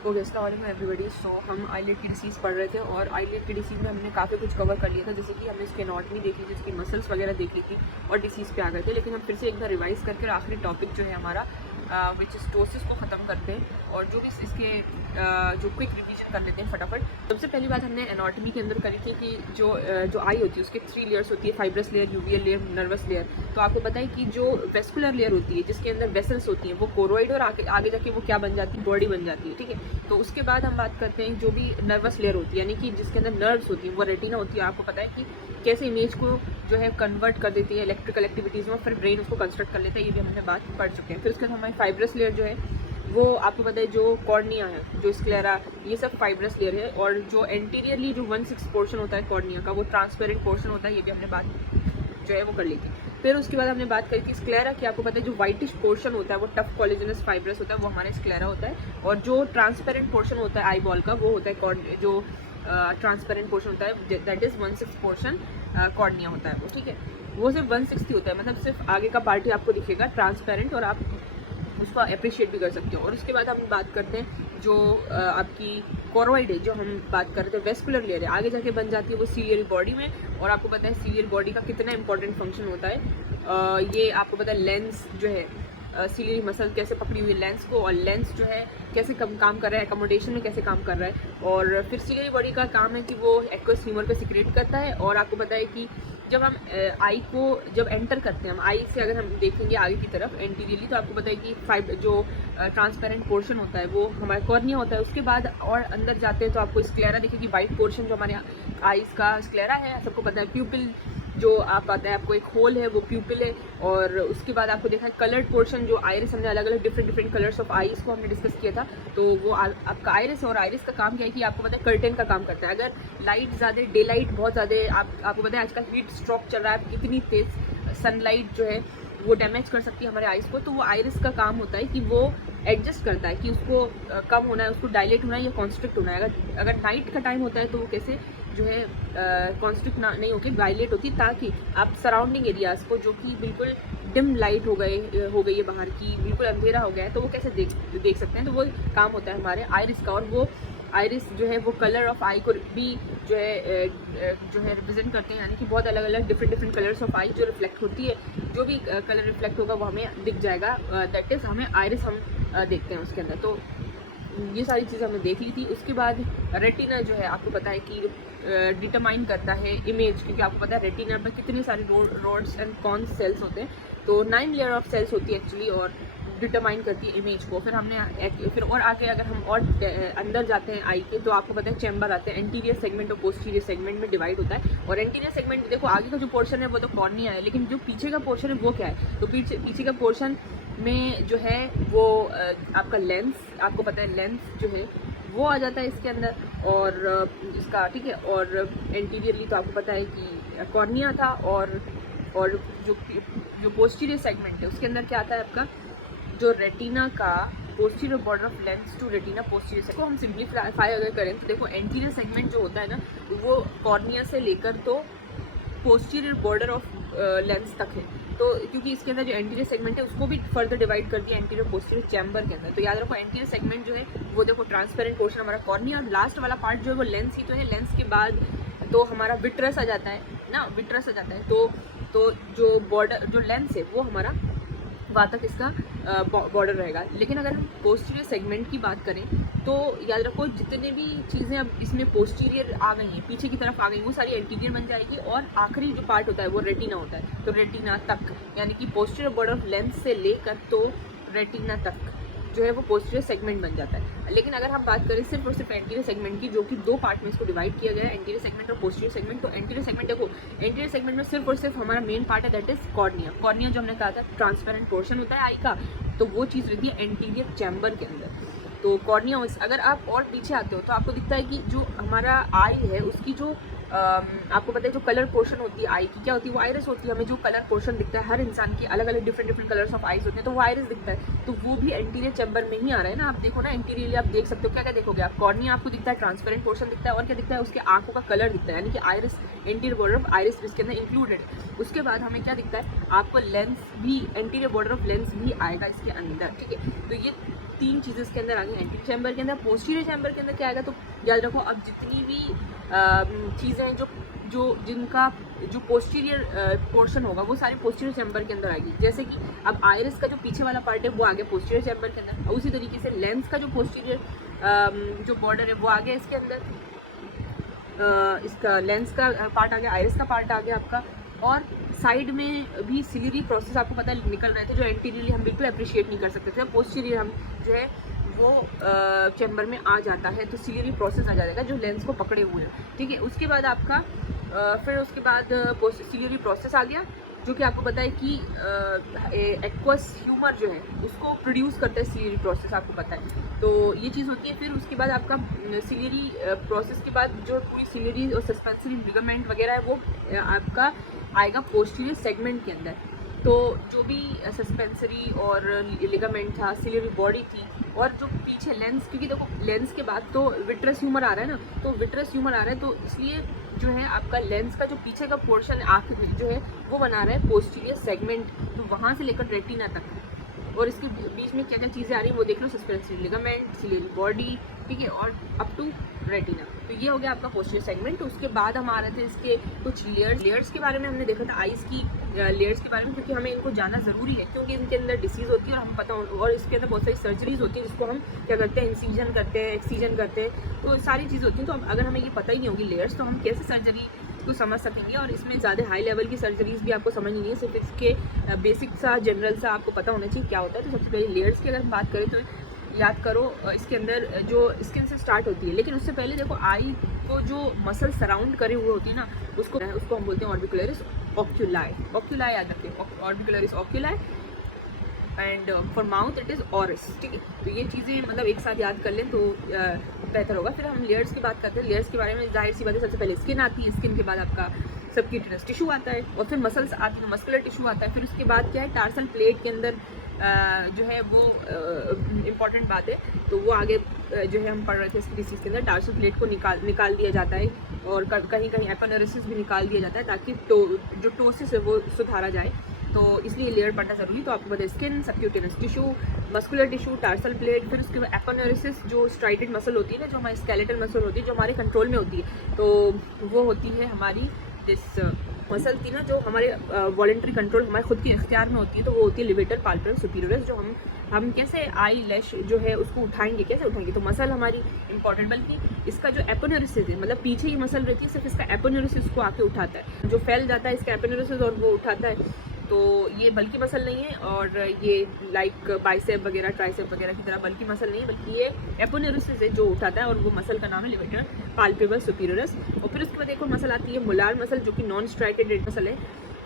Okay, अस्सलाम वालेकुम everybody. सो हम आईलेट की डिसीज़ पढ़ रहे थे और आईलेट की डिसीज़ में हमने काफ़ी कुछ कवर कर लिया था, जैसे कि हमने इसकी एनाटॉमी देख ली थी, इसकी मसल्स वगैरह देख ली थी और डिसीज़ पे आ गए थे। लेकिन हम फिर से एक बार रिवाइज़ करके आखिरी टॉपिक जो है हमारा विच इज़ टोसिस को ख़त्म करते हैं और जो भी इसके जो क्विक रिवीजन कर लेते हैं फटाफट। सबसे पहली बात हमने एनाटॉमी के अंदर करी थी कि जो आई होती है उसके 3 लेयर्स होती है, fibrous layer, uveal layer, nervous layer. तो आपको पता है कि जो वेस्कुलर लेयर होती है जिसके अंदर वेसल्स होती हैं वो कोरोइड और आगे जाके वो क्या बन जाती है, बॉडी बन जाती है। ठीक है, तो उसके बाद हम बात करते हैं जो भी नर्वस लेयर होती है, यानी कि जिसके अंदर नर्व्स होती है, वो रेटिना होती है। आपको पता है कि कैसे इमेज को जो है कन्वर्ट कर देती है इलेक्ट्रिकल एक्टिविटीज़ में, फिर ब्रेन उसको कंस्ट्रक्ट कर लेता है। ये भी हमने बात पढ़ चुके हैं। फिर उसके बाद हमारी फाइब्रस लेयर जो है वो आपको पता है जो कॉर्निया है, जो स्क्लेरा, ये सब फाइब्रस लेयर है। और जो एंटीरियरली जो 1/6 पोर्शन होता है कॉर्निया का, वो ट्रांसपेरेंट पोर्शन होता है। ये भी हमने बात जो है वो कर ली थी। फिर उसके बाद हमने बात करी कि स्क्लेरा की, आपको पता है जो वाइटिश पोर्शन होता है वो टफ कोलेजनस फाइब्रस होता है, वो हमारा स्क्लेरा होता है। और जो ट्रांसपेरेंट पोर्शन होता है आई बॉल का, वो होता है जो ट्रांसपेरेंट पोर्शन होता है, दैट इज़ 1/6 पोर्शन कॉर्निया होता है वो। ठीक है, वो सिर्फ 1/6 ही होता है, मतलब सिर्फ आगे का पार्ट ही आपको दिखेगा ट्रांसपेरेंट, और आप उसको अप्रिशिएट भी कर सकते हो। और उसके बाद हम बात करते हैं जो आपकी कोरोइड है, जो हम बात कर रहे थे वेस्कुलर लेयर है, आगे जाके बन जाती है वो सीलियरी बॉडी में। और आपको पता है सीलियरी बॉडी का कितना इंपॉर्टेंट फंक्शन होता है। ये आपको पता है लेंस जो है, सीलियरी मसल कैसे पकड़ी हुई है लेंस को, और लेंस जो है कैसे काम कर रहा है, एकोमोडेशन में कैसे काम कर रहा है। और फिर सीलियरी बॉडी का काम है कि वो एक्वस ह्यूमर पे सिक्रेट करता है। और आपको पता है कि जब हम आई को जब एंटर करते हैं, हम आई से अगर हम देखेंगे आगे की तरफ एंटीरियरली, तो आपको पता है कि जो ट्रांसपेरेंट पोर्शन होता है वो हमारा कॉर्निया होता है। उसके बाद और अंदर जाते हैं तो आपको स्क्लेरा दिखेगी, वाइट पोर्शन जो हमारे आईज का स्क्लेरा है। सबको पता है प्यूपिल जो आप पता है आपको एक होल है, वो प्यूपिल है। और उसके बाद आपको देखा है कलर्ड पोर्शन, जो आइरिस, हमने अलग अलग डिफरेंट कलर्स ऑफ आइज को हमने डिस्कस किया था। तो वो आपका आइरिस है, और आइरिस का काम क्या है कि आपको पता है कर्टेन का काम करता है। अगर लाइट ज़्यादा, डे लाइट बहुत ज़्यादा, आपको पता है आजकल हीट स्ट्रोक चल रहा है, इतनी तेज़ सनलाइट जो है वो डैमेज कर सकती है हमारे आइज़ को। तो वो आइरिस का काम होता है कि वो एडजस्ट करता है कि उसको कम होना है, उसको डायलेट होना है या कॉन्स्ट्रिक्ट होना है। अगर नाइट का टाइम होता है तो वो कैसे जो है कॉन्स्ट्रिक्ट नहीं होकर डायलेट होती, ताकि आप सराउंडिंग एरियाज़ को, जो कि बिल्कुल डिम लाइट हो गई है बाहर की, बिल्कुल अंधेरा हो गया है, तो वो कैसे देख सकते हैं। तो वो काम होता है हमारे आइरिस का। और वो आइरिस जो है वो कलर ऑफ आई को भी जो है रिप्रेजेंट करते हैं, यानी कि बहुत अलग अलग डिफरेंट कलर्स ऑफ आई जो रिफ्लेक्ट होती है, जो भी कलर रिफ्लेक्ट होगा वो हमें दिख जाएगा, दैट इज़ हमें आइरिस हम देखते हैं उसके अंदर। तो ये सारी चीज़ें हमने देख ली थी। उसके बाद रेटिना जो है आपको पता है कि डिटरमाइन करता है इमेज, क्योंकि आपको पता है रेटिना में कितने सारे रोड्स एंड कॉन्स सेल्स होते हैं। तो 9 लेयर ऑफ सेल्स होती है एक्चुअली, और डिटरमाइन करती है इमेज को। फिर हमने फिर और आगे अगर हम और अंदर जाते हैं आई के, तो आपको पता है चैम्बर आते हैं, एंटीरियर सेगमेंट और पोस्टीरियर सेगमेंट में डिवाइड होता है। और एंटीरियर सेगमेंट देखो, आगे का जो पोर्शन है वो तो कॉर्निया है, लेकिन जो पीछे का पोर्शन है वो क्या है, तो पीछे का पोर्शन में जो है वो आपका लेंस, आपको पता है लेंस जो है वो आ जाता है इसके अंदर, और इसका ठीक है। और एंटीरियरली तो आपको पता है कि कॉर्निया था, और जो पोस्टीरियर सेगमेंट है उसके अंदर क्या आता है आपका, जो रेटिना का posterior border of lens to retina posterior segment को हम सिंप्लीफाई अगर करें तो देखो, एंटीरियर सेगमेंट जो होता है ना, वो कॉर्निया से लेकर तो पोस्टीरियर बॉर्डर ऑफ लेंस तक है। तो क्योंकि इसके अंदर जो एंटीरियर सेगमेंट है उसको भी फर्दर डिवाइड कर दिया एंटीरियर पोस्टीरियर चैम्बर के अंदर। तो याद रखो, एंटीरियर सेगमेंट जो है वो देखो ट्रांसपेरेंट पोर्शन हमारा कॉर्निया, लास्ट वाला पार्ट जो है वो लेंस ही तो है। लेंस के बाद तो हमारा विट्रस आ जाता है ना, विट्रस आ जाता है। तो जो बॉर्डर, जो लेंस है वो हमारा वहाँ तक इसका बॉर्डर रहेगा। लेकिन अगर हम पोस्टीरियर सेगमेंट की बात करें तो याद रखो, जितने भी चीज़ें अब इसमें पोस्टीरियर आ गई हैं, पीछे की तरफ आ गई, वो सारी एंटीरियर बन जाएगी। और आखिरी जो पार्ट होता है वो रेटिना होता है। तो रेटिना तक, यानी कि पोस्टीरियर बॉर्डर ऑफ लेंस से लेकर तो रेटिना तक जो है वो पोस्टीरियर सेगमेंट बन जाता है। लेकिन अगर हम बात करें सिर्फ और सिर्फ एंटीरियर सेगमेंट की, जो कि 2 पार्ट में इसको डिवाइड किया गया है, एंटीरियर सेगमेंट और पोस्टीरियर सेगमेंट। तो एंटीरियर सेगमेंट देखो, एंटीरियर सेगमेंट में सिर्फ और सिर्फ हमारा मेन पार्ट है, दैट इज कॉर्निया। कॉर्निया जो हमने कहा था ट्रांसपेरेंट पोर्शन होता है आई का, तो वो चीज़ रहती है एंटीरियर चैम्बर के अंदर। तो कॉर्निया, अगर आप और पीछे आते हो तो आपको दिखता है कि जो हमारा आई है उसकी जो आपको पता है जो कलर पोर्शन होती है आई की, क्या होती है, वो आइरिस होती है। हमें जो कलर पोर्शन दिखता है, हर इंसान की अलग अलग डिफरेंट कलर्स ऑफ आइज होते हैं, तो वो आइरिस दिखता है। तो वो भी एंटीरियर चैम्बर में ही आ रहा है ना। आप देखो ना, एंटीरियरली आप देख सकते हो, क्या क्या देखोगे आप, कॉर्निया आपको दिखता है, ट्रांसपेरेंट पोर्शन दिखता है, और क्या दिखता है, उसके आंखों का कलर दिखता है, यानी कि iris, anterior border of iris इसके अंदर इंक्लूडेड है। उसके बाद हमें क्या दिखता है, आपको लेंस भी, एंटीरियर बॉर्डर ऑफ लेंस भी आएगा इसके अंदर। ठीक है, तो ये 3 चीज़ें इसके अंदर आ गई एंटीरियर चैम्बर के अंदर। पोस्टीरियर चैम्बर के अंदर क्या आएगा, तो याद रखो अब जितनी भी चीज़ें हैं जिनका जो पोस्टीरियर पोर्शन होगा वो सारी पोस्टीरियर चैम्बर के अंदर आएगी। जैसे कि अब आयरिस का जो पीछे वाला पार्ट है वो आ गया पोस्टीरियर चैम्बर के अंदर, और उसी तरीके से लेंस का जो पोस्टीरियर जो बॉर्डर है वो आ गया इसके अंदर। इसका लेंस का पार्ट आ गया, आयरिस का पार्ट आ गया आपका, और साइड में भी सिलियरी प्रोसेस आपको पता है निकल रहे थे जो एंटीरियरली हम बिल्कुल अप्रिशिएट नहीं कर सकते थे। पोस्टीरियर हम जो है वो चैम्बर में आ जाता है, तो सिलियरी प्रोसेस आ जाएगा जो लेंस को पकड़े हुए हैं, ठीक है। उसके बाद आपका फिर उसके बाद सिलियरी प्रोसेस आ गया, जो कि आपको पता है कि एक्वस ह्यूमर जो है उसको प्रोड्यूस करता है सिलियरी प्रोसेस, आपको पता है। तो ये चीज़ होती है। फिर उसके बाद आपका सिलियरी प्रोसेस के बाद जो पूरी सिलियरी और सस्पेंसरी लिगामेंट वगैरह है वो आपका आएगा पोस्टीरियर सेगमेंट के अंदर। तो जो भी सस्पेंसरी और लिगामेंट था, सिलियरी बॉडी थी, और जो पीछे लेंस, क्योंकि देखो लेंस के बाद तो विट्रस ह्यूमर आ रहा है ना, तो विट्रस ह्यूमर आ रहा है, तो इसलिए जो है आपका लेंस का जो पीछे का पोर्शन आखिर में जो है वो बना रहा है पोस्टीरियर सेगमेंट, तो वहाँ से लेकर रेटिना तक। और इसके बीच में क्या क्या चीज़ें आ रही हैं वो देख लो, सस्पेंसरी लिगामेंट, सिलियरी बॉडी, ठीक है, और अप टू रेटिना। तो ये हो गया आपका पोस्टीरियर सेगमेंट। उसके बाद हम आ रहे थे इसके कुछ लेयर्स के बारे में हमने देखा था, आइज़ की लेयर्स के बारे में, क्योंकि हमें इनको जाना ज़रूरी है, क्योंकि इनके अंदर डिसीज़ होती है और हम पता और इसके अंदर बहुत सारी सर्जरीज होती है जिसको हम क्या करते हैं, इंसीजन करते हैं, एक्सीजन करते हैं, तो सारी चीज़ें होती हैं। तो अगर हमें ये पता ही नहीं होगी लेयर्स, तो हम कैसे सर्जरी को समझ सकेंगे। और इसमें ज़्यादा हाई लेवल की सर्जरीज भी आपको समझ नहीं है, सिर्फ इसके बेसिक सा जनरल सा आपको पता होना चाहिए क्या होता है। तो सबसे पहले लेयर्स की अगर हम बात करें तो याद करो, इसके अंदर जो स्किन से स्टार्ट होती है, लेकिन उससे पहले देखो आई को जो मसल सराउंड करे हुए होती है ना, उसको हम बोलते हैं ऑर्बिकुलरिस ऑक्यूलाई। ऑक्यूलाई याद रखते हैं, orbicularis oculi, and for mouth it is oris, ठीक है। तो ये चीज़ें मतलब एक साथ याद कर लें तो बेहतर होगा। फिर हम लेयर्स की बात करते हैं। लेयर्स के बारे में जाहिर सी बात है, सबसे पहले स्किन आती है, स्किन के बाद आपका सबक्यूटेनियस टिश्यू आता है, और फिर मसल्स आती है, मस्कुलर टिश्यू आता है। फिर उसके बाद क्या है, टार्सल प्लेट के अंदर जो है वो इम्पॉर्टेंट बात है, तो वो आगे जो है हम पढ़ रहे थे इसकी डिसीज़ के अंदर टार्सल प्लेट को निकाल दिया जाता है, और कहीं कहीं एपोनेरिसिस भी निकाल दिया जाता है ताकि जो टोसिस है वो सुधारा जाए, तो इसलिए लेयर पढ़ना ज़रूरी। तो आपको पता है skin, subcutaneous tissue, muscular tissue, tarsal plate, फिर उसके बाद एपोनेरिसिस जो स्ट्राइटेड मसल होती है ना, जो हमारी स्केलेटल मसल होती है, जो हमारे कंट्रोल में होती है, तो वो होती है हमारी जिस मसल थी ना जो हमारे वॉलेंट्री कंट्रोल हमारे खुद के इख्तियार में होती है, तो वो होती है लिवेटर पाल्पेब्रल सुपीरियरिस। जो हम कैसे आई लैश जो है उसको उठाएंगे, कैसे उठाएंगे, तो मसल हमारी इंपॉर्टेंट, बल्कि इसका जो एपोनेरिसिस है, मतलब पीछे ही मसल रहती है, सिर्फ इसका एपोनेरिसिस को आके उठाता है, जो फैल जाता है इसका एपोनेरिसिस और वो उठाता है। तो ये बल्कि मसल नहीं है, और ये लाइक बाइसेप वगैरह, ट्राइसेप वगैरह की तरह बल्कि मसल नहीं है, बल्कि ये एपोनेरिसिस है जो उठाता है, और वो मसल का नाम है लिवेटर पाल्पेब्रल सुपीरियरिस। और फिर उसके बाद एक और मसल आती है मोलार मसल, जो कि नॉन स्ट्राइटेड मसल है।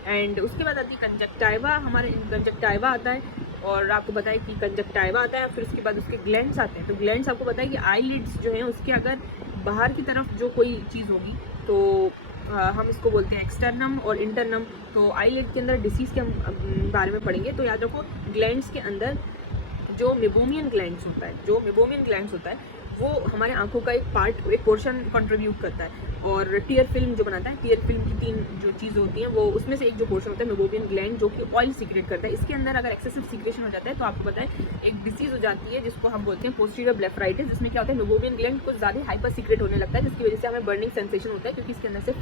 एंड उसके बाद आती है कंजक्टाइवा, हमारे कंजक्टाइवा आता है, और आपको पता है कि कंजक्टाइवा आता है। फिर उसके बाद उसके ग्लैंड्स आते हैं, तो ग्लैंड्स आपको पता है कि आई लिड्स जो हैं उसके अगर बाहर की तरफ जो कोई चीज़ होगी तो हम इसको बोलते हैं एक्सटर्नम और इंटरनम। तो आईलिड के अंदर डिसीज़ के हम बारे में पढ़ेंगे, तो याद रखो ग्लैंड्स के अंदर जो मेबोमियन ग्लैंड्स होता है वो हमारे आंखों का एक पार्ट, एक पोर्शन कंट्रीब्यूट करता है, और टीयर फिल्म जो बनाता है, टीयर फिल्म की 3 जो चीज़ होती हैं वो उसमें से एक जो पोर्शन होता है मेबोमियन ग्लैंड, जो कि ऑयल सीक्रेट करता है। इसके अंदर अगर एक्सेसिव सीक्रेशन हो जाता है तो आपको पता है एक डिसीज़ हो जाती है जिसको हम बोलते हैं पोस्टीरियर ब्लेफराइटिस, जिसमें क्या होता है मेबोमियन ग्लैंड कुछ ज़्यादा हाइपर सीक्रेट होने लगता है, जिसकी वजह से हमें बर्निंग सेंसेशन होता है, क्योंकि इसके अंदर से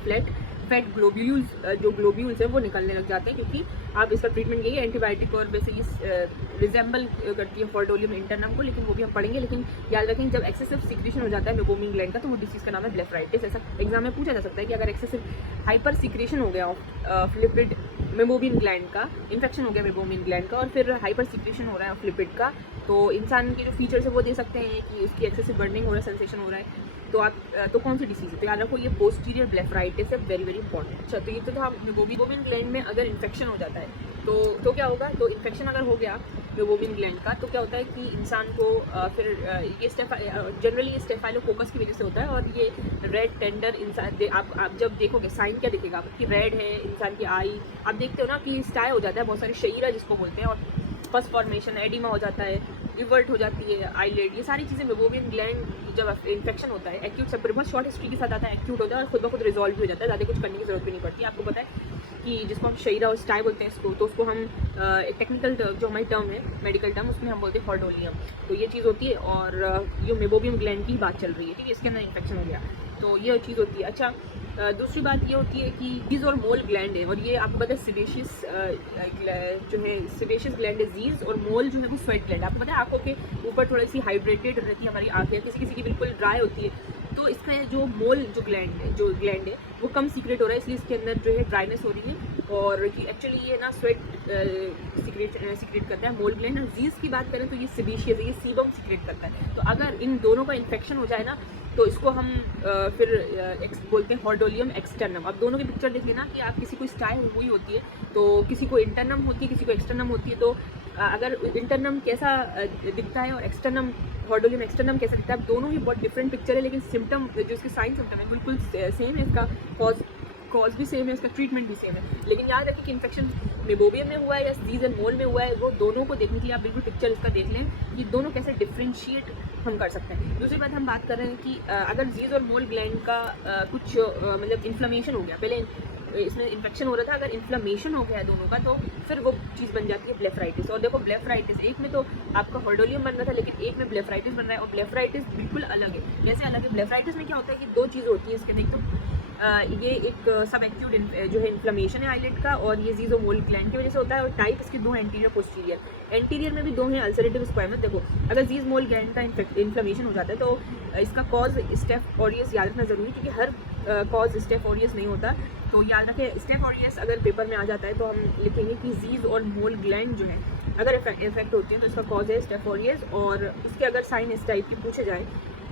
फैट ग्लोब्यूल्स हैं वो निकलने लग जाते हैं। क्योंकि आप इसका ट्रीटमेंट यही एंटीबायोटिक और वैसे ये रिजेंबल करती है फॉर्डोलियम इंटरनम को, लेकिन वो भी हम पढ़ेंगे। लेकिन याद रखें जब एक्सेसिव सीक्रेशन हो जाता है मेबोमियन ग्लैंड का, तो वो डिसीज़ का नाम है ब्लेफराइटिस। ऐसा एग्जाम में पूछा जा सकता है कि अगर एक्सेसिव हाइपर सीक्रेशन हो गया लिपिड मेबोमियन ग्लैंड का, इन्फेक्शन हो गया मेबोमियन ग्लैंड का, और फिर हाइपर सीक्रेशन हो रहा है ऑफ लिपिड का, तो इंसान के जो फीचर्स है वो दे सकते हैं कि उसकी एक्सेसिव बर्निंग हो रहा है, सेंसेशन हो रहा है। तो आप तो कौन सी डिसीज़ है, तो याद रखो ये पोस्टीरियर ब्लेफराइटिस है, वेरी वेरी इंपॉर्टेंट। अच्छा, तो ये तो था मेबोमियन ग्लैंड में अगर इन्फेक्शन हो जाता है तो क्या होगा, तो इन्फेक्शन अगर हो गया मेबोमियन ग्लैंड का, तो क्या होता है कि इंसान को फिर ये जनरली स्टेफाइलोकोकस की वजह से होता है, और ये रेड टेंडर इंसान आप जब देखोगे साइन क्या दिखेगा आपकी, रेड है इंसान की आई, आप देखते हो ना कि स्टाई हो जाता है, बहुत सारी शईरा जिसको बोलते हैं, और पस फॉर्मेशन, एडिमा हो जाता है, रिवर्ट हो जाती है आईलिड, ये सारी चीज़ें मेबोमियन ग्लैंड जब इन्फेक्शन होता है एक्यूट से बहुत शॉर्ट हिस्ट्री के साथ आता है, एक्यूट होता है और खुद ब खुद रिजॉल्व भी हो जाता है, ज़्यादा कुछ करने की जरूरत भी नहीं पड़ती। आपको पता है कि जिसको हम शहीरा और स्टाई बोलते हैं इसको, तो उसको हम एक टेक्निकल जो हमारी टर्म है, मेडिकल टर्म, उसमें हम बोलते हैं हॉर्डोलियम। तो ये चीज़ होती है, और ये मेबोबियम ग्लैंड की बात चल रही है, ठीक है, इसके अंदर इन्फेक्शन हो गया तो ये चीज़ होती है। अच्छा, दूसरी बात ये होती है कि जीज और मोल ग्लैंड है, और ये आपको पता है सिबेशियस जो है सिबेशियस ग्लैंड है जीज, और मोल जो है वो स्वेट ग्लैंड। आपको पता है आँखों के ऊपर थोड़ी सी हाइड्रेटेड रहती है हमारी आँखें, किसी किसी की बिल्कुल ड्राई होती है, तो इसका जो मोल जो ग्लैंड है वो कम सीक्रेट हो रहा है, इसलिए इसके अंदर जो है ड्राइनेस हो रही है, और ये एक्चुअली ये ना स्वेट सीक्रेट करता है मोल ग्लैंड। और जीज की बात करें तो ये सिबेशियस है, ये सीबम सीक्रेट करता है। तो अगर इन दोनों का इन्फेक्शन हो जाए ना, तो इसको हम फिर बोलते हैं हॉर्डोलियम एक्सटर्नम। अब दोनों की पिक्चर देख लेना कि आप किसी को स्टाई हुई होती है तो किसी को इंटरनम होती है, किसी को एक्सटर्नम होती है। तो अगर इंटरनम कैसा दिखता है और एक्सटर्नम हॉर्डोलियम एक्सटर्नम कैसा दिखता है, अब दोनों ही बहुत डिफरेंट पिक्चर है, लेकिन सिम्टम जो इसके साइन सिम्टम है बिल्कुल सेम है, इसका कॉज भी सेम है, इसका ट्रीटमेंट भी सेम है। लेकिन याद रखें कि इन्फेक्शन मेबोबियम में हुआ है या जीज एंड मोल में हुआ है, वो दोनों को देखने के लिए आप बिल्कुल पिक्चर इसका देख लें कि दोनों कैसे डिफ्रेंशिएट हम कर सकते हैं। दूसरी बात हम बात कर रहे हैं कि अगर जीज और मोल ग्लैंड का कुछ मतलब इन्फ्लेमेशन हो गया, पहले इसमें इन्फेक्शन हो रहा था, अगर इन्फ्लेमेशन हो गया है दोनों का, तो फिर वो चीज़ बन जाती है ब्लेफराइटिस। और देखो ब्लेफराइटिस एक में तो आपका हॉर्डोलियम बन रहा था, लेकिन एक में ब्लेफराइटिस बन रहा है, और ब्लेफराइटिस बिल्कुल अलग है। कैसे अलग है? ब्लेफराइटिस में क्या होता है कि दो चीज़ होती है इसके, देख तो ये एक सब एक्यूट जो है इन्फ्लेमेशन है आईलेट का, और ये जीजो मोल ग्लैंड की वजह से होता है, और टाइप इसके दो एंटीरियर पोस्टीरियर। एंटीरियर में भी दो हैं, अल्सरेटिव स्क्वायमस। देखो अगर जीज मोल ग्लैंड का इन्फ्लेमेशन हो जाता है तो इसका कॉज स्टेफ ऑरियस याद रखना जरूरी, क्योंकि हर कॉज स्टेफ ऑरियस नहीं होता। तो याद रखें स्टेफ ऑरियस अगर पेपर में आ जाता है तो हम लिखेंगे कि जीज और मोल ग्लैंड जो है अगर इफेक्ट होती है तो इसका कॉज है स्टेफ ऑरियस। और उसके अगर साइन इस टाइप की पूछे जाए,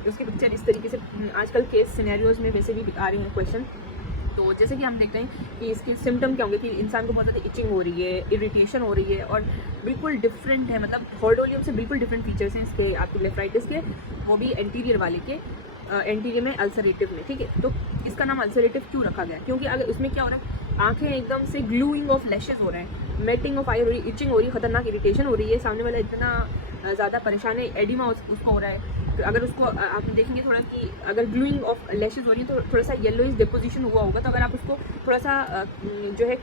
उसकी पिक्चर इस तरीके से आजकल केस सिनेरियोज में वैसे भी आ रहे हैं क्वेश्चन। तो जैसे कि हम देखते हैं कि इसके सिम्टम क्या होंगे कि इंसान को बहुत ज़्यादा इचिंग हो रही है, इरिटेशन हो रही है, और बिल्कुल डिफरेंट है, मतलब हॉर्डोलियम से बिल्कुल डिफरेंट फीचर्स हैं इसके आपके ब्लेफराइटिस के, वो भी एंटीरियर वाले के, एंटीरियर में अल्सरेटिव में, ठीक है। तो इसका नाम अल्सरेटिव क्यों रखा गया? क्योंकि अगर उसमें क्या हो रहा है, आंखें एकदम से ग्लूइंग ऑफ लैशेस हो रहे हैं, मेटिंग ऑफ आई हो रही है, इचिंग हो रही है, खतरनाक इरिटेशन हो रही है, सामने वाला इतना ज़्यादा परेशान है, एडिमा उसको हो रहा है। तो अगर उसको आप देखेंगे थोड़ा कि अगर ग्लूइंग ऑफ लैशेस हो रही है तो थोड़ा सा येलोइश डिपोजिशन हुआ होगा, तो अगर आप उसको थोड़ा सा जो है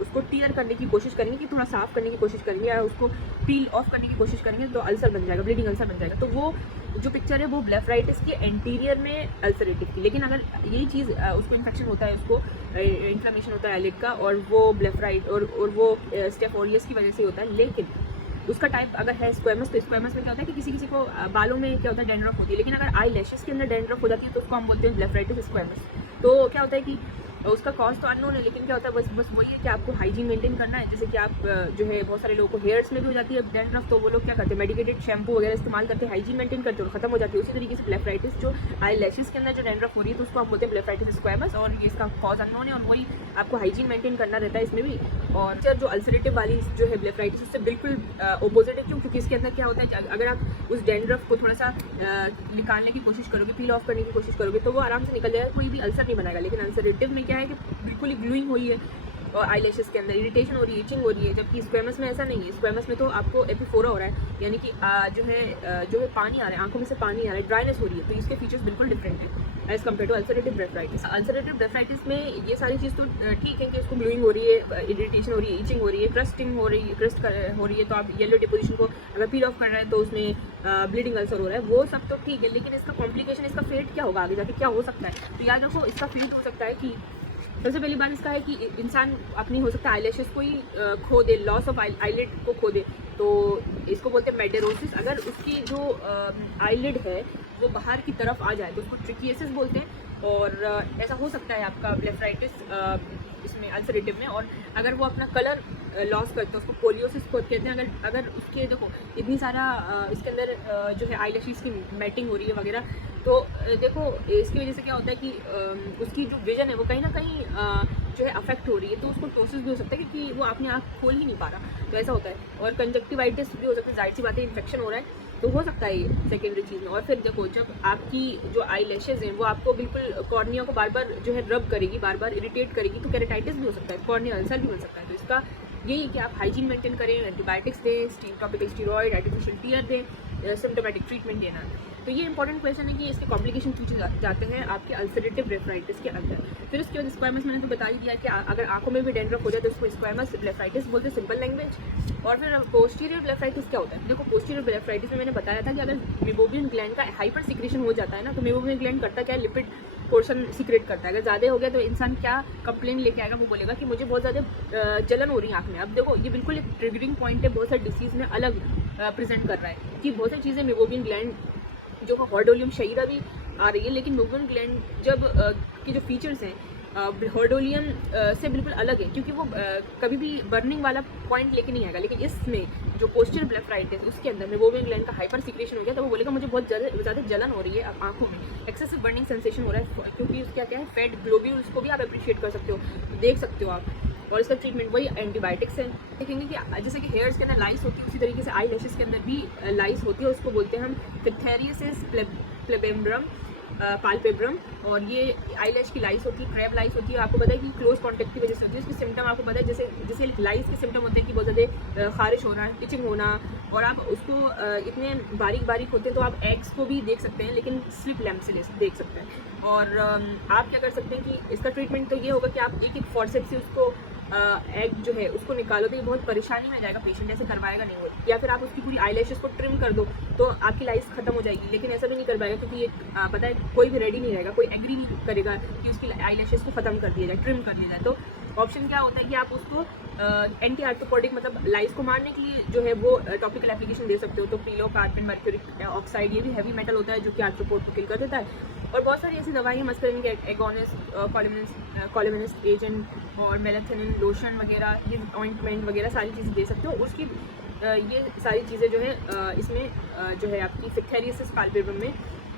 उसको टीयर करने की कोशिश करेंगे, कि थोड़ा साफ़ करने की कोशिश करेंगे या उसको पील ऑफ करने की कोशिश करेंगे, तो अल्सर बन जाएगा, ब्लीडिंग अल्सर बन जाएगा। तो वो जो पिक्चर है वो ब्लेफराइटिस की एंटीरियर में अल्सरेटिव की। लेकिन अगर यही चीज़ उसको इन्फेक्शन होता है, उसको इन्फ्लेमेशन होता है आईलिड का, और वो ब्लेफराइट और वो स्टेफ ऑरियस की वजह से होता है, लेकिन उसका टाइप अगर है स्क्वेमस, तो स्क्वेमस में क्या होता है कि किसी किसी को बालों में क्या होता है डैंड्रफ होती है, लेकिन अगर आई लैशेस के अंदर डैंड्रफ हो जाती है तो उसको हम बोलते हैं ब्लेफराइटिस स्क्वेमस। तो क्या होता है कि उसका कॉज तो अननोन है, लेकिन क्या होता है बस वही है कि आपको हाइजीन मेंटेन करना है। जैसे कि आप जो है बहुत सारे लोगों को हेयर्स में भी हो जाती है डैंड्रफ, तो वो लोग क्या करते हैं मेडिकेटेड शैम्पू वगैरह इस्तेमाल करते हैं, हाइजीन मेंटेन करते हैं और खत्म हो जाती है। उसी तरीके से ब्लेफराइटिस जो आई लैशेस के अंदर जो डैंड्रफ हो रही है तो उसको हम बोलते हैं ब्लेफराइटिस स्क्वेमस, और ये इसका कॉज अननोन है, और वही आपको हाइजीन मेंटेन करना रहता है इसमें भी। और जो अल्सरेटिव वाली जो है ब्लेफराइटिस उससे बिल्कुल ऑपोजिट है। क्यों? क्योंकि इसके अंदर क्या होता है, अगर आप उस डैंड्रफ को थोड़ा सा निकालने की कोशिश करोगे, पील ऑफ करने की कोशिश करोगे, तो वो आराम से निकल जाएगा, कोई भी अल्सर नहीं बनाएगा। लेकिन अल्सरेटिव में क्या है कि बिल्कुल ग्लूइंग हुई है और आई लैशेस के अंदर इरिटेशन हो रही है, इचिंग हो रही है, जबकि स्क्वेमस में ऐसा नहीं है। स्क्वेमस में तो आपको एपिफोरा हो रहा है, यानी कि जो है पानी आ रहा है, आंखों में से पानी आ रहा है, ड्राइनेस हो रही है, तो इसके फीचर्स बिल्कुल डिफरेंट है as compared to ulcerative blepharitis. Ulcerative blepharitis में ये सारी चीज़ तो ठीक है कि इसको ग्लूइंग हो रही है, इरिटेशन हो रही है, इचिंग हो रही है, क्रस्टिंग हो रही है, हो रही है, तो आप येलो डिपोजिशन को अगर पील ऑफ कर रहे हैं तो उसमें ब्लीडिंग अल्सर हो रहा है, वो सब तो ठीक है। लेकिन इसका कॉम्प्लिकेशन, इसका फेट क्या होगा आगे जाके, क्या हो सकता है? तो याद रखो इसका फेट हो सकता है कि सबसे पहली बात इसका है कि इंसान अपनी हो सकता है आईलैशेस को ही खो दे, लॉस ऑफ आईलिड को खो दे, तो इसको बोलते हैं मेडेरोसिस। अगर उसकी जो आईलिड है वो बाहर की तरफ आ जाए तो उसको ट्रिकिएसिस बोलते हैं, और ऐसा हो सकता है आपका ब्लेफराइटिस इसमें अल्सरेटिव में। और अगर वो अपना कलर लॉस करते हैं उसको पोलियोसिस कहते हैं। अगर उसके देखो इतनी सारा इसके अंदर जो है आईलैशेस की मैटिंग हो रही है वगैरह, तो देखो इसकी वजह से क्या होता है कि उसकी जो विजन है वो कहीं ना कहीं जो है अफेक्ट हो रही है, तो उसको टोसिस भी हो सकता है क्योंकि वो अपनी आँख खोल ही नहीं पा रहा, तो ऐसा होता है। और कंजक्टिवाइटिस भी हो सकता है, जाहिर सी बात है इन्फेक्शन हो रहा है तो हो सकता है ये सेकेंडरी चीज़ में। और फिर देखो जब आपकी जो आई लैशेज हैं वो आपको बिल्कुल कॉर्निया को बार बार जो है रब करेगी, बार बार इरिटेट करेगी, तो केरेटाइटिस भी हो सकता है, कॉर्निया अल्सर भी हो सकता है। तो इसका यही कि आप हाइजीन मेंटेन करें, एंटीबायोटिक्स दें, टॉपिकल स्टीरॉयड, आर्टिफिशियल टीयर दें, सिम्टोमेटिक ट्रीटमेंट देना है। तो ये इंपॉर्टेंट क्वेश्चन है कि इसके कॉम्प्लिकेशन पूछे जाते हैं आपके अल्सरेटिव ब्लेफराइटिस के अंदर। फिर उसके बाद स्क्वायमस मैंने तो बता ही दिया कि अगर आंखों में भी डेंड्रफ हो जाए तो उसको स्क्वायमस ब्लेफराइटिस बोलते हैं सिंपल लैंग्वेज। और फिर पोस्टीरियर ब्लेफराइटिस क्या होता है? देखो पोस्टीरियर ब्लेफराइटिस में मैंने बताया था कि अगर मेबोबियन ग्लैंड का हाइपर सिक्रेशन हो जाता है ना, तो मेबोबियन ग्लैंड करता क्या है, लिपिड पोर्शन सीक्रेट करता है। अगर ज़्यादा हो गया तो इंसान क्या कंप्लेन लेके आएगा, वो बोलेगा कि मुझे बहुत ज़्यादा जलन हो रही है आँख में। अब देखो ये बिल्कुल एक ट्रिगरिंग पॉइंट है, बहुत सारे डिसीज़ में अलग प्रेजेंट कर रहा है कि बहुत सारी चीज़ें मेबोबियन ग्लैंड जो हॉर्डोलियम शहीरा भी आ रही है, लेकिन मेबोबियन ग्लैंड जब की जो फीचर्स हैं हॉर्डोलियम से बिल्कुल अलग है, क्योंकि वो कभी भी बर्निंग वाला पॉइंट लेके नहीं आएगा। लेकिन इसमें जो पोस्टीरियर ब्लेफराइटिस उसके अंदर मेबोबियन ग्लैंड का हाइपर सिक्रेशन हो गया तो वो बोलेगा मुझे बहुत ज़्यादा जलन हो रही है आंखों में, एक्सेसिव बर्निंग सेंसेशन हो रहा है, क्योंकि उसका क्या है फेड ग्लोब्यूल्स को भी आप अप्रिशिएट कर सकते हो, देख सकते हो आप। और इसका ट्रीटमेंट वही एंटीबायोटिक्स है। देखेंगे कि जैसे कि हेयर्स के अंदर लाइस होती है, उसी तरीके से आई लैशेस के अंदर भी लाइस होती है, उसको बोलते हैं हम पिथेरियसिस प्लेबेम्ब्रम पाल्पेब्रम। और ये आईलैश की लाइस होती है, क्रैब लाइस होती है, आपको पता है कि क्लोज कॉन्टेक्ट की वजह से होती है। इसके सिम्टम आपको पता है, जैसे लाइस के सिम्टम होते हैं कि बहुत ज़्यादा खारिश होना, इचिंग होना, और आप उसको इतने बारीक बारीक होते हैं तो आप एग्स को भी देख सकते हैं, लेकिन स्लिप लैम्प से देख सकते हैं। और आप क्या कर सकते हैं कि इसका ट्रीटमेंट तो ये होगा कि आप एक फॉर्सेप्स से उसको एग जो है उसको निकालो, तो ये बहुत परेशानी में जाएगा पेशेंट, ऐसे करवाएगा नहीं वो। या फिर आप उसकी पूरी आईलैशेस को ट्रिम कर दो तो आपकी लाइस खत्म हो जाएगी, लेकिन ऐसा भी नहीं कर पाएगा क्योंकि ये पता है कोई भी रेडी नहीं रहेगा, कोई एग्री नहीं करेगा कि उसकी आईलैशेस को ख़त्म कर दिया जाए, ट्रिम कर दिया जाए। तो ऑप्शन क्या होता है कि आप उसको एंटी आर्थ्रोपोडिक मतलब लाइस को मारने के लिए जो है वो टॉपिकल एप्लीकेशन दे सकते हो। तो पिलो कार्बन मर्क्यूरिक ऑक्साइड, ये भी हैवी मेटल होता है जो कि आर्थ्रोपोड को किल कर देता है। और बहुत सारी ऐसी दवाइयाँ मस्करिन के एगोनिस्ट, कॉलिमिनिस्ट एजेंट और मेलाथोनिन लोशन वगैरह, ये ऑइंटमेंट वगैरह सारी चीज़ें दे सकते हो। उसकी ये सारी चीज़ें जो है इसमें जो है आपकी पिथेरियसिस पाल्पेब्रम में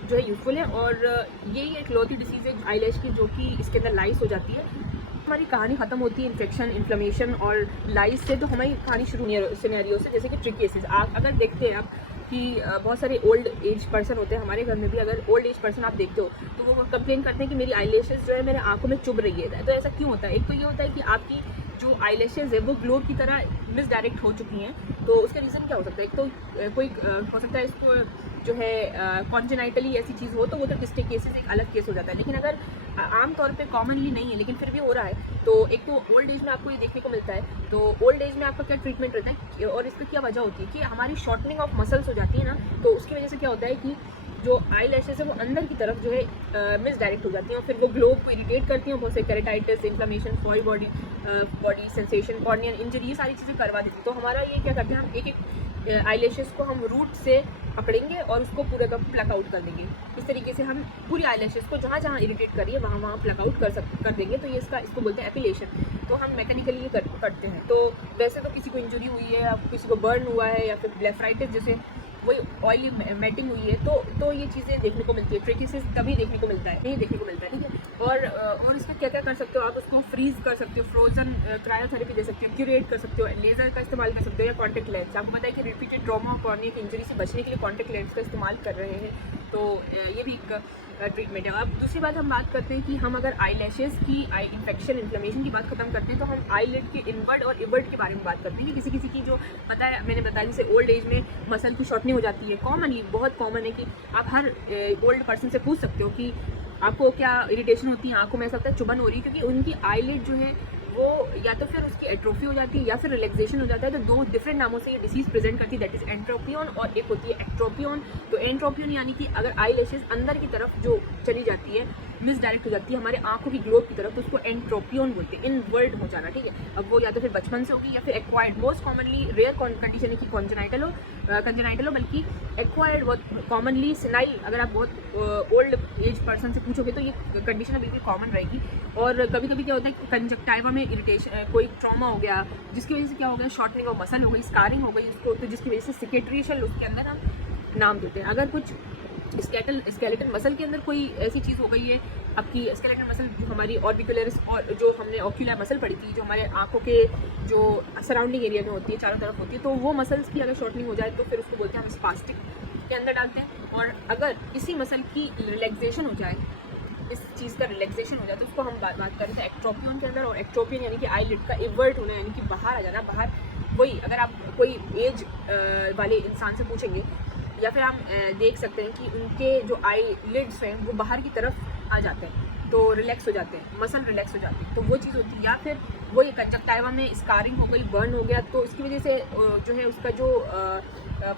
जो है यूज़फुल है। और यही एक लौती डिसीज़ है आईलैश की, जो कि इसके अंदर लाइस हो जाती है। हमारी कहानी ख़त्म होती है इन्फेक्शन, इन्फ्लेमेशन और लाइस से, तो हमारी कहानी शुरू सिनेरियो से, जैसे कि ट्रिकेसिस। आप अगर देखते हैं आप कि बहुत सारे ओल्ड एज पर्सन होते हैं हमारे घर में भी, अगर ओल्ड एज पर्सन आप देखते हो तो वो कंप्लेन करते हैं कि मेरी आईलैशेस जो है मेरे आंखों में चुभ रही है। तो ऐसा क्यों होता है? एक तो ये होता है कि आपकी जो आईलैशेस है वो ग्लोब की तरह मिसडायरेक्ट हो चुकी हैं, तो उसका रीज़न क्या हो सकता है? एक तो कोई हो सकता है इसको जो है कॉन्जेनाइटली ऐसी चीज़ हो, तो वो तो डिस्ट्रिक्ट केसेस एक अलग केस हो जाता है। लेकिन अगर आमतौर पे कॉमनली नहीं है लेकिन फिर भी हो रहा है, तो एक तो ओल्ड एज में आपको ये देखने को मिलता है। तो ओल्ड एज में आपका क्या ट्रीटमेंट रहता है और इसकी क्या वजह होती है कि हमारी शॉर्टनिंग ऑफ मसल्स हो जाती है ना, तो उसकी वजह से क्या होता है कि जो आई लैशेस है वो अंदर की तरफ जो है मिसडायरेक्ट हो जाती हैं और फिर वो ग्लोब को इरिटेट करती हैं, बहुत से keratitis, inflammation, foil body sensation, corneal injury, ये सारी चीज़ें करवा देती हैं। तो हमारा ये क्या करते हैं, हम एक एक आई लैशेस को हम रूट से पकड़ेंगे और उसको पूरे का प्लक आउट कर देंगे। इस तरीके से हम पूरी आई लैशेस को जहाँ जहाँ इरिटेट करिए वहाँ वहाँ प्लक आउट कर देंगे। तो ये इसको बोलते हैं एपिलेशन। तो हम मैकेनिकली करते हैं। तो वैसे तो किसी को इंजरी हुई है या किसी को बर्न हुआ है या फिर ब्लेफराइटिस जैसे वही ऑयली मैटिंग हुई है, तो ये चीज़ें देखने को मिलती है। ट्रिकेसिस तभी देखने को मिलता है, नहीं देखने को मिलता है, ठीक है। और इसका क्या क्या कर सकते हो आप? उसको फ्रीज कर सकते हो, फ्रोजन क्रायोथेरेपी दे सकते हो, क्यूरेट कर सकते हो, लेज़र का इस्तेमाल कर सकते हो, या कॉन्टेक्ट लेंस। आपको पता है कि रिपीटेड ट्रॉमा और कॉर्निया की इंजरी से बचने के लिए कॉन्टेक्ट लेंस का इस्तेमाल कर रहे हैं, तो ये भी एक ट्रीटमेंट है। अब दूसरी बात हम बात करते हैं कि हम अगर आई लैशेज़ की आई इन्फेक्शन इन्फ्लेमेशन की बात खत्म करते हैं, तो हम आई लिड के इनवर्ड और इवर्ड के बारे में बात करते हैं कि किसी की जो पता है, मैंने बताया जैसे ओल्ड एज में मसल की शॉर्टनिंग हो जाती है। कॉमनली बहुत कॉमन है कि आप हर ओल्ड पर्सन से पूछ सकते हो कि आपको क्या इरिटेशन होती है आंखों में, ऐसा होता है चुभन हो रही है, क्योंकि उनकी आईलिड जो है वो या तो फिर उसकी एट्रोफी हो जाती है या फिर रिलैक्सेशन हो जाता है। तो दो डिफरेंट नामों से ये डिसीज़ प्रेजेंट करती है, दैट इज एंट्रोपियन और एक होती है एक्ट्रोपियन। तो एंट्रोपियन यानी कि अगर आई लैशेज अंदर की तरफ जो चली जाती है, मिसडायरेक्ट हो जाती है हमारे आंखों की ग्लोब की तरफ, तो उसको एंट्रोपियन बोलते हैं, इनवर्ड हो जाना, ठीक है। अब वो या तो फिर बचपन से होगी या फिर acquired. Most commonly rare condition है कि कंजेनाइटल हो, बल्कि एक्वायर्ड बहुत कॉमनली सिनाइल। अगर आप बहुत ओल्ड एज पर्सन से पूछोगे तो ये कंडीशन बिल्कुल कॉमन रहेगी। और कभी कभी क्या होता है कि कंजक्टाइवा में इरिटेशन, कोई ट्रॉमा हो गया जिसकी वजह से क्या हो गया, शॉर्टनिंग ऑफ मसल हो गई, स्कारिंग हो गई उसको, तो जिसकी वजह से सिकेट्रियल उसके अंदर हम नाम देते हैं। अगर कुछ स्केलेटन मसल के अंदर कोई ऐसी चीज़ हो गई है, आपकी स्केलेटन मसल जो हमारी ऑर्बिकुलरिस और जो हमने ऑक्यूलर मसल पढ़ी थी, जो हमारे आंखों के जो सराउंडिंग एरिया में होती है, चारों तरफ होती है, तो वो मसल्स की अगर शॉर्टनिंग हो जाए तो फिर उसको बोलते हैं हम स्पास्टिक के अंदर डालते हैं। और अगर किसी मसल की रिलैक्सेशन हो जाए, इस चीज़ का रिलैक्सेशन हो जाए, तो उसको हम बात करें तो एक्ट्रोपियन के अंदर। और एक्ट्रोपियन यानी कि आई लिड का इवर्ट होना, यानी कि बाहर आ जाना। बाहर वही अगर आप कोई एज वाले इंसान से पूछेंगे या फिर हम देख सकते हैं कि उनके जो आई लिड्स हैं वो बाहर की तरफ आ जाते हैं, तो रिलैक्स हो जाते हैं, मसल रिलैक्स हो जाती है, तो वो चीज़ होती है। या फिर वो ये कंजक्टाइवा में स्कारिंग हो गई, बर्न हो गया, तो इसकी वजह से जो है उसका जो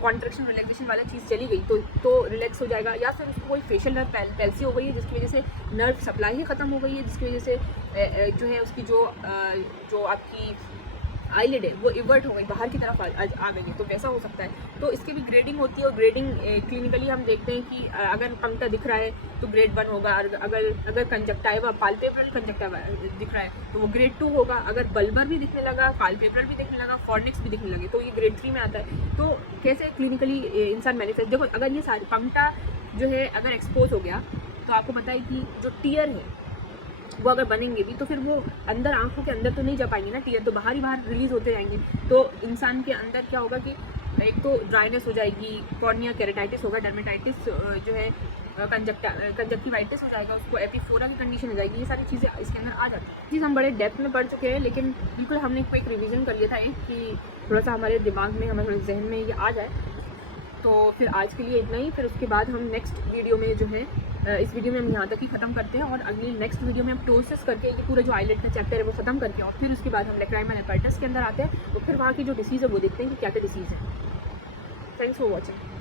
कॉन्ट्रैक्शन रिलैक्सेशन वाला चीज़ चली गई तो रिलैक्स हो जाएगा। या फिर उसको कोई फेशियल नर्व पैल्सी हो गई है जिसकी वजह से नर्व सप्लाई ही ख़त्म हो गई है, जिसकी वजह से जो है उसकी जो आपकी आईलिड है वो इवर्ट हो गई, बाहर की तरफ आ गई है, तो वैसा हो सकता है। तो इसकी भी ग्रेडिंग होती है, और ग्रेडिंग क्लिनिकली हम देखते हैं कि अगर पंक्टा दिख रहा है तो ग्रेड 1 होगा, अगर कंजक्टाइवा पाल्पेब्रल कंजक्टाइवा दिख रहा है तो वो ग्रेड 2 होगा, अगर बल्बर भी दिखने लगा, पाल्पेब्रल भी दिखने लगा, फॉर्निक्स भी दिखने लगे तो ये ग्रेड 3 में आता है। तो कैसे क्लिनिकली इंसान मैनिफेस्ट, देखो अगर ये सारी पंक्टा जो है अगर एक्सपोज हो गया तो आपको पता है कि जो टीयर है वो अगर बनेंगे भी तो फिर वो अंदर आंखों के अंदर तो नहीं जा पाएंगे ना, टीयर तो बाहर ही बाहर रिलीज होते जाएंगे, तो इंसान के अंदर क्या होगा कि एक तो ड्राइनेस हो जाएगी, कॉर्निया केरेटाइटिस होगा, डर्मेटाइटिस जो है कंजक्टिवाइटिस हो जाएगा, उसको एपिफोरा की कंडीशन हो जाएगी, ये सारी चीज़ें इसके अंदर आ जाती हैं। चीज़ हम बड़े डेप्थ में पढ़ चुके हैं, लेकिन बिल्कुल हमने एक रिविज़न कर लिया था कि थोड़ा सा हमारे दिमाग में, हमारे जहन में ये आ जाए। तो फिर आज के लिए इतना ही, फिर उसके बाद हम नेक्स्ट वीडियो में जो है इस वीडियो में हम यहाँ तक ही ख़त्म करते हैं, और अगली नेक्स्ट वीडियो में हम टोसिस करके ये पूरा जो आईलेट का चैप्टर है वो ख़त्म करके, और फिर उसके बाद हम लेक्राइमा नेफर्टस के अंदर आते हैं, तो फिर वहाँ की जो डिसीज़ है वो देखते हैं कि क्या क्या डिसीज़ है। Thanks for watching.